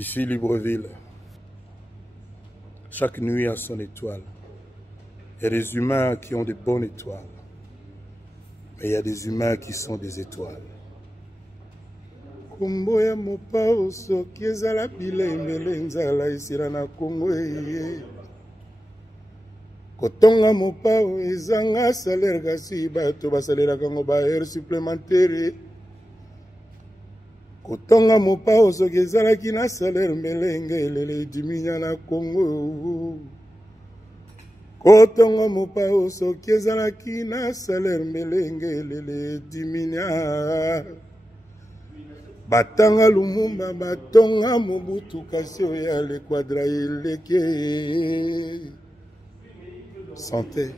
D'ici Libreville, chaque nuit a son étoile. Il y a des humains qui ont des bonnes étoiles, mais il y a des humains qui sont des étoiles. Kombo ya mopao soki ezala bilembele nzala esila na Kongo eye. Kotonga mopao ezanga salaire kasi bato basalelaka ngo ba heure supplémentaire. Kotonga mopao soki ezalaki na salaire melenge elele diminya na Kongo. Kotonga mopao soki ezalaki na salaire melenge elele diminya. Batanga Lumumba batonga Mobutu kasi oya le quadra eleke. Santé.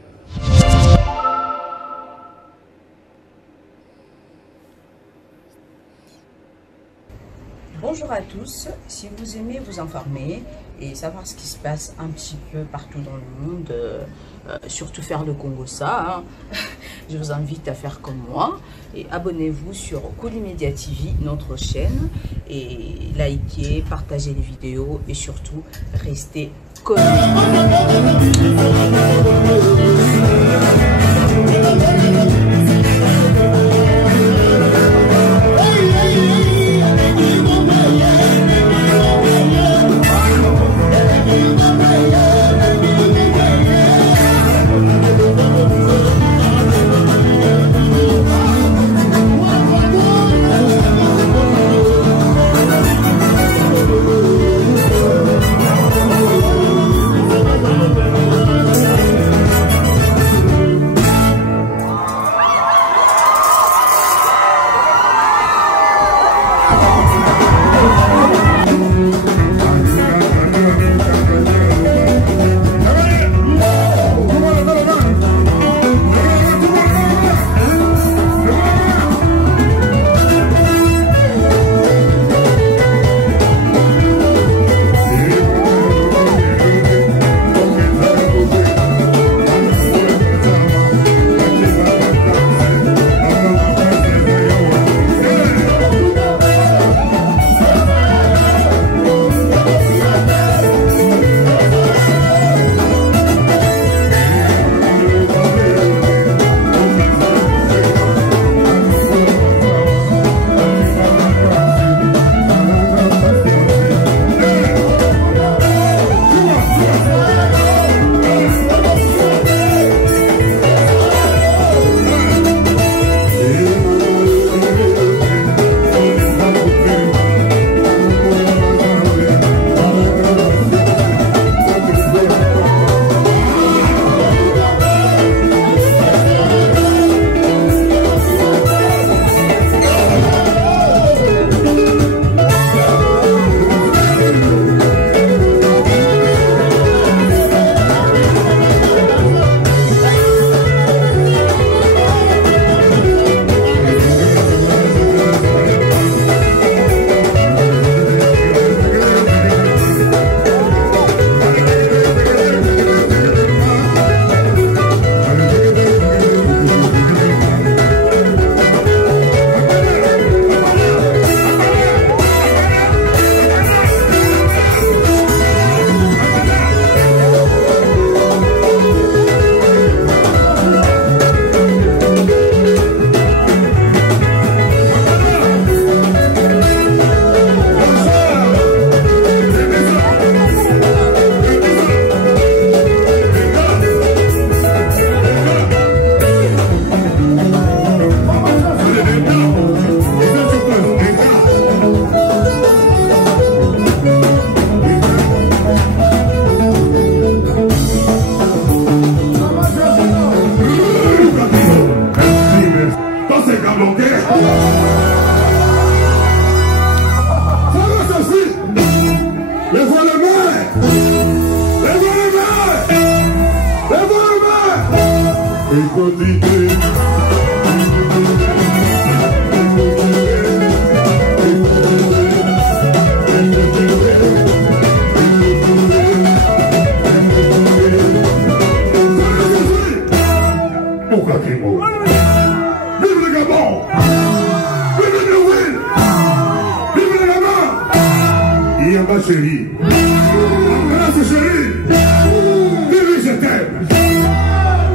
Bonjour à tous, si vous aimez vous informer et savoir ce qui se passe un petit peu partout dans le monde, surtout faire le Congo ça, hein, je vous invite à faire comme moi et abonnez-vous sur Kolimedia TV, notre chaîne, et likez, partagez les vidéos et surtout restez connectés. chérie. Embrasse chérie. Dis-lui je t'aime.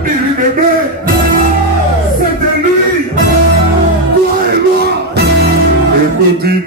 Dis-lui bébé. Cette nuit, toi et moi. Et continuer.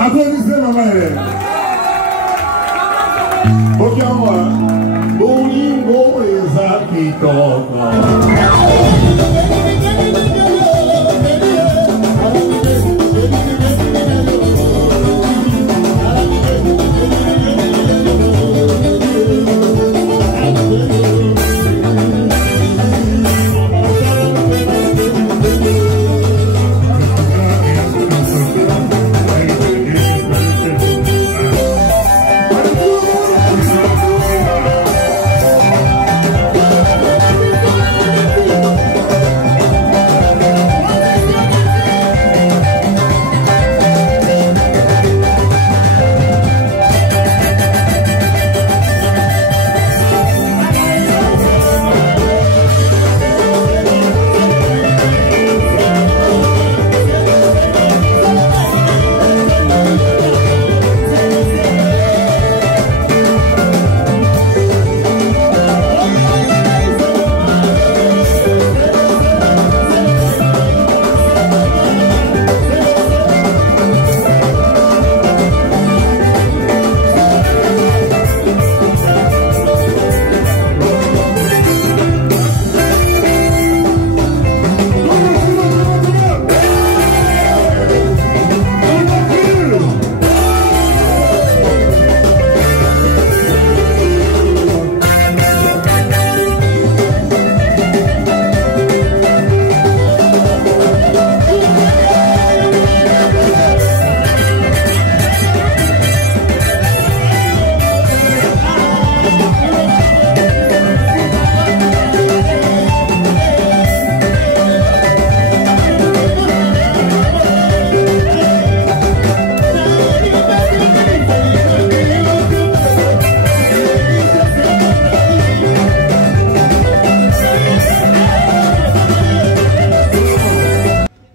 Applaudissez ma mère. Regarde-moi. Bolingo et Zakitoko.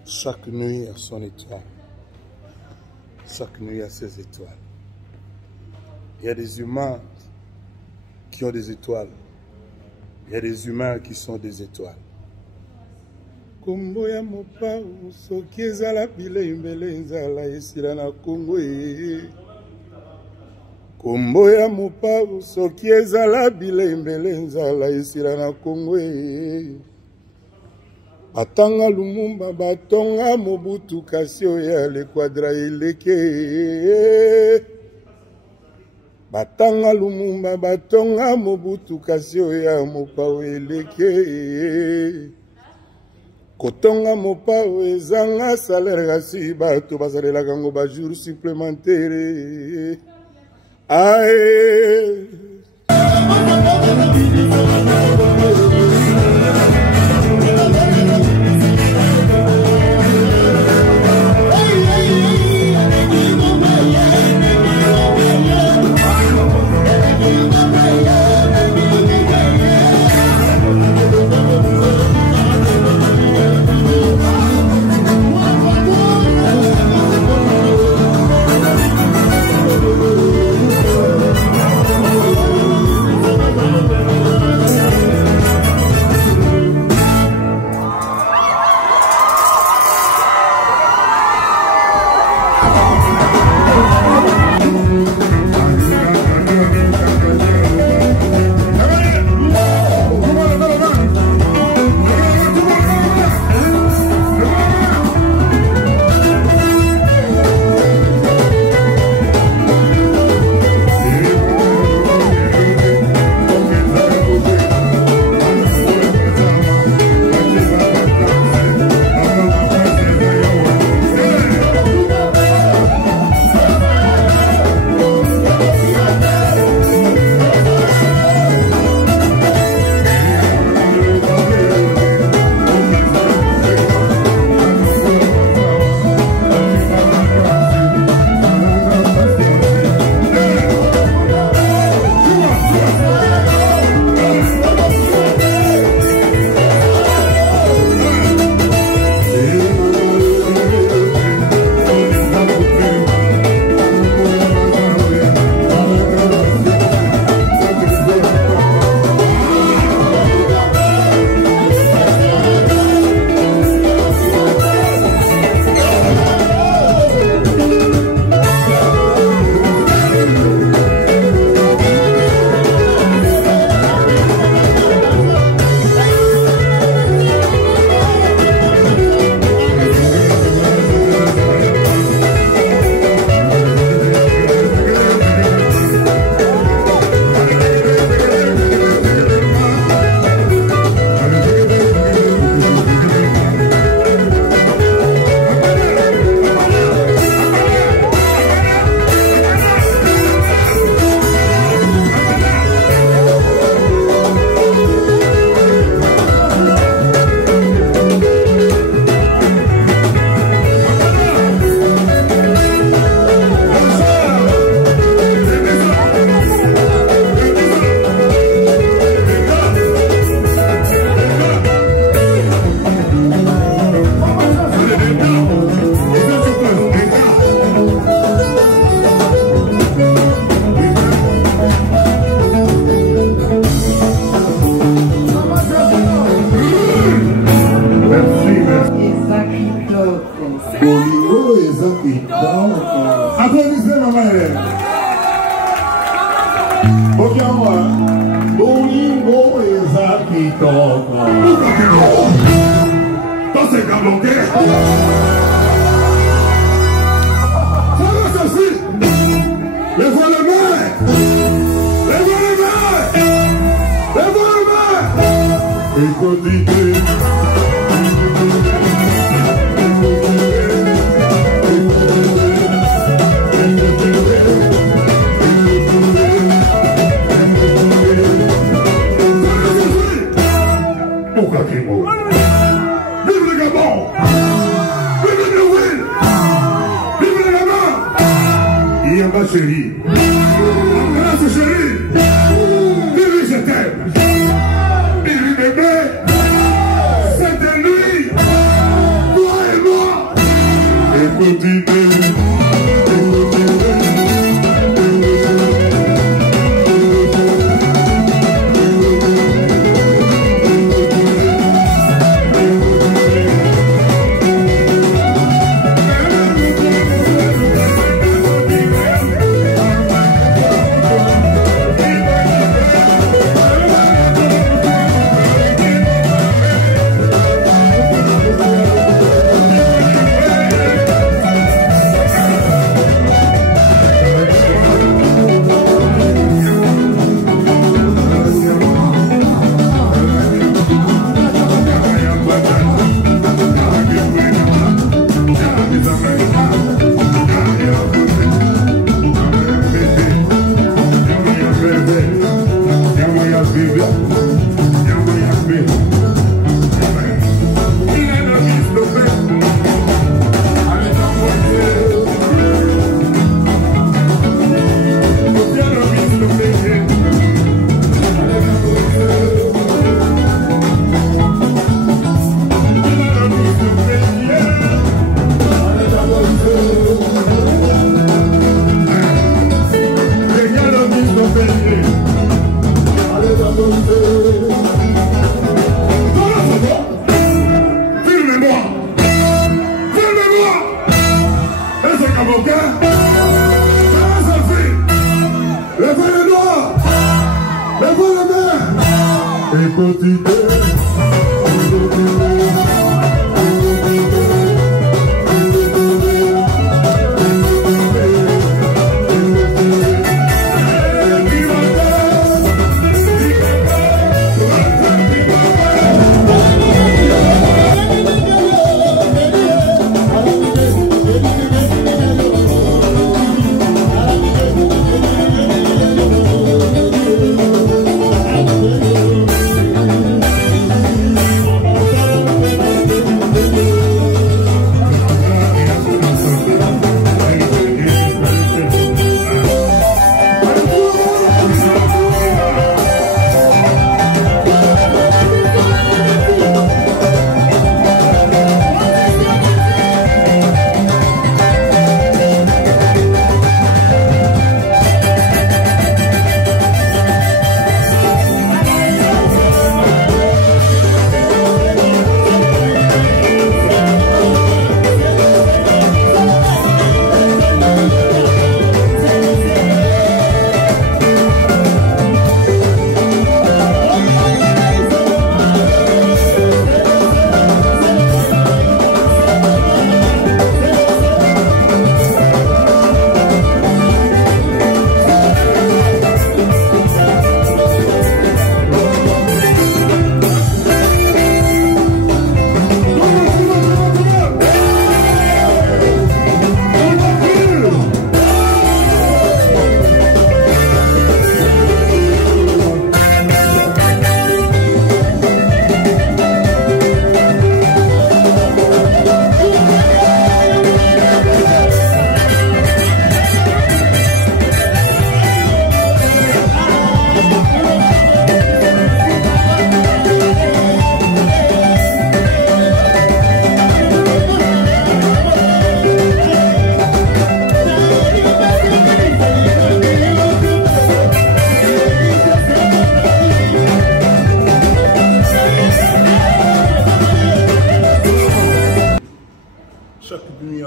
Chaque nuit a son étoile. Chaque nuit a ses étoiles. Il y a des humains qui ont des étoiles. Il y a des humains qui sont des étoiles. Kombo ya mopau soki ezala bilei mbele nzala esila na Kongo e. Kombo ya mopau soki ezala bilei mbele nzala esila na Kongo e. Batanga Lumumba batonga Mobutu kasi oya le quadra eleke. Batanga Lumumba batonga Mobutu kasi oya mopao eleke. Kotonga mopao ezanga salaire kasi bato basalela kango ba jour supplémentaire. Aye. Applaudissez ma mère. Ok, moi. Bolingo eza kitoko. Dans ces gablongués. Voilà ceci. Lève les mains. Lève les mains. Lève les mains. Et continuez. Vive le Gabon! Vive le Noël! Vive le Gabon! Il y a ma chérie. Grâce chérie. Vive je t'aime. Vive bébé. Cette nuit. Toi et moi. Et continuez.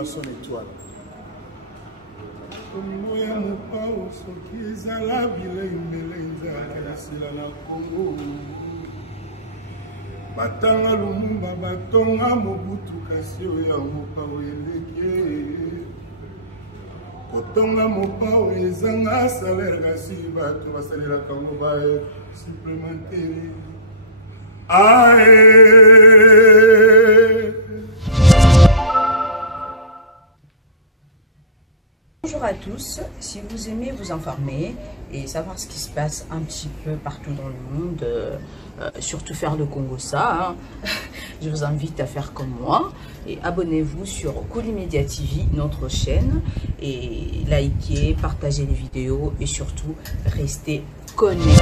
son étoile. Omoya mopao soki ezala bilembele nzakasila na Kongo. Batanga Lumumba batonga Mobutu kasi oya mopao eleki. Kotonga mopao ezanga salaire kasi bato basalela kango bae supplémentaire. Bonjour à tous, si vous aimez vous informer et savoir ce qui se passe un petit peu partout dans le monde, surtout faire le Congo-ça, je vous invite à faire comme moi et abonnez-vous sur Koulimedia TV, notre chaîne, et likez, partagez les vidéos et surtout restez connectés.